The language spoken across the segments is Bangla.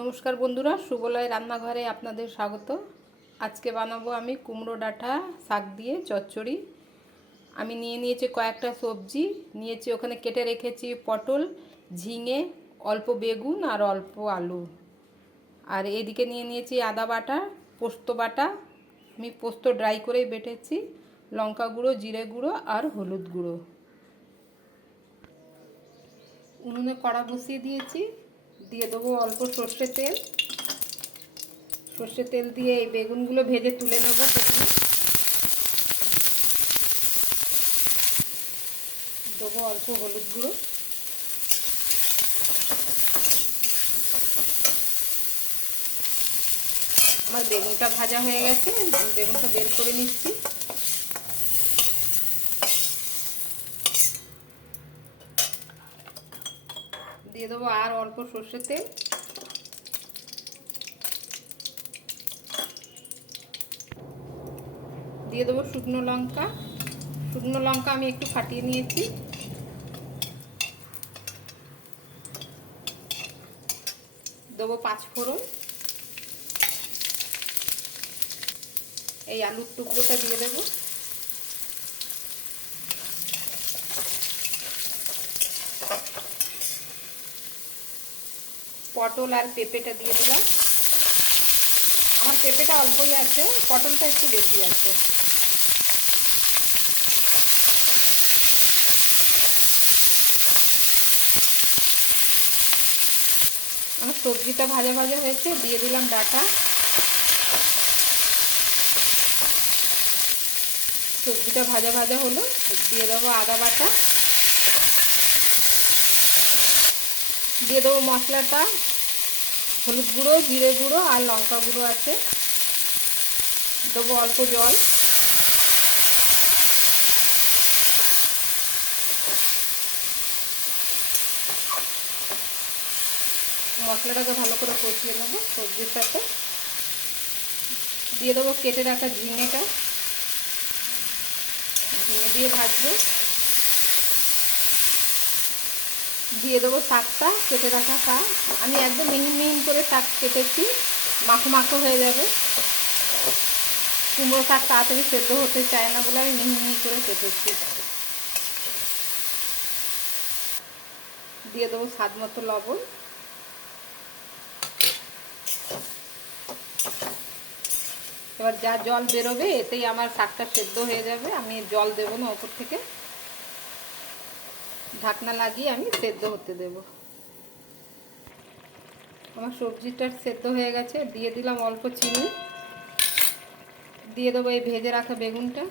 নমস্কার বন্ধুরা, সুবলয় রান্নাঘরে আপনাদের স্বাগত। আজকে বানাবো আমি কুমড়ো ডাঁটা শাক দিয়ে চচ্চড়ি। আমি নিয়েছি কয়েকটা সবজি নিয়েছি, ওখানে কেটে রেখেছি পটল, ঝিঙে, অল্প বেগুন আর অল্প আলু। আর এদিকে নিয়েছি আদা বাটা, পোস্ত বাটা। আমি পোস্ত ড্রাই করেই বেটেছি, লঙ্কা গুঁড়ো, জিরে গুঁড়ো আর হলুদ গুঁড়ো। উনুনে কড়া বসিয়ে দিয়েছি, দিয়ে দেবো অল্প সর্ষের তেল। সর্ষের তেল দিয়ে এই বেগুনগুলো ভেজে তুলে নেব। প্রথমে দেবো অল্প হলুদ গুঁড়ো, আমার বেগুনটা ভাজা হয়ে গেছে, আমি বেগুনটা বের করে নিচ্ছি। দিয়ে দেবো আর অল্প সর্ষের তেল, দিয়ে দেবো শুকনো লঙ্কা। শুকনো লঙ্কা আমি একটু ফাটিয়ে নিয়েছি। দেবো পাঁচফোড়ন, এই আলুর টুকরোটা দিয়ে দেবো। পটল আর পেঁপেটা দিয়ে দিলাম। আমার পেঁপেটা অল্পই আছে, পটলটা একটু বেশি আছে। আমার সবজিটা ভাজা ভাজা হয়েছে, দিয়ে দিলাম ডাঁটা। সবজিটা ভাজা ভাজা হলো, দিয়ে দেবো আদা বাটা, দিয়ে দেবো মশলাটা, হলুদ গুঁড়ো, জিরে গুঁড়ো আর লঙ্কা গুঁড়ো আছে। দেবো অল্প জল। মশলাটাকে ভালো করে কষিয়ে নেবো সবজির সাথে। দিয়ে দেবো কেটে রাখা ঝিঙেটা, ঝিঙে দিয়ে ভাজবো। দিয়ে দেবো শাকটা, কেটে রাখা শাক। আমি একদম মিহিন মিহিন করে শাক কেটেছি, মাখো মাখো হয়ে যাবে। কুমড়ো শাক তাড়াতাড়ি সেদ্ধ হতে চায় না বলে আমি মিহি মিহি করে কেটেছি। দিয়ে দেবো স্বাদ মতো লবণ। এবার যা জল বেরোবে এতেই আমার শাকটা সেদ্ধ হয়ে যাবে, আমি জল দেবো না ওপর থেকে। ঢাকনা লাগিয়ে আমি সেদ্ধ হতে দেব। আমার সবজিটা সেদ্ধ হয়ে গেছে, দিয়ে দিলাম অল্প চিনি। দিয়ে দেবো এই ভেজে রাখা বেগুনটা,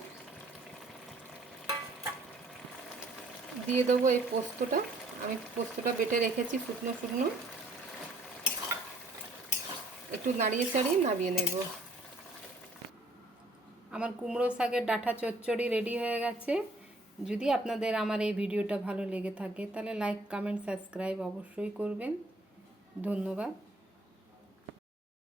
দিয়ে দেবো এই পোস্তটা। আমি পোস্তটা বেটে রেখেছি শুকনো শুকনো। একটু নাড়িয়ে চাড়িয়ে নামিয়ে নেব। আমার কুমড়ো শাকের ডাঁটা চচ্চড়ি রেডি হয়ে গেছে। যদি আপনাদের আমার এই ভিডিওটা ভালো লেগে থাকে তাহলে লাইক, কমেন্ট, সাবস্ক্রাইব অবশ্যই করবেন। ধন্যবাদ।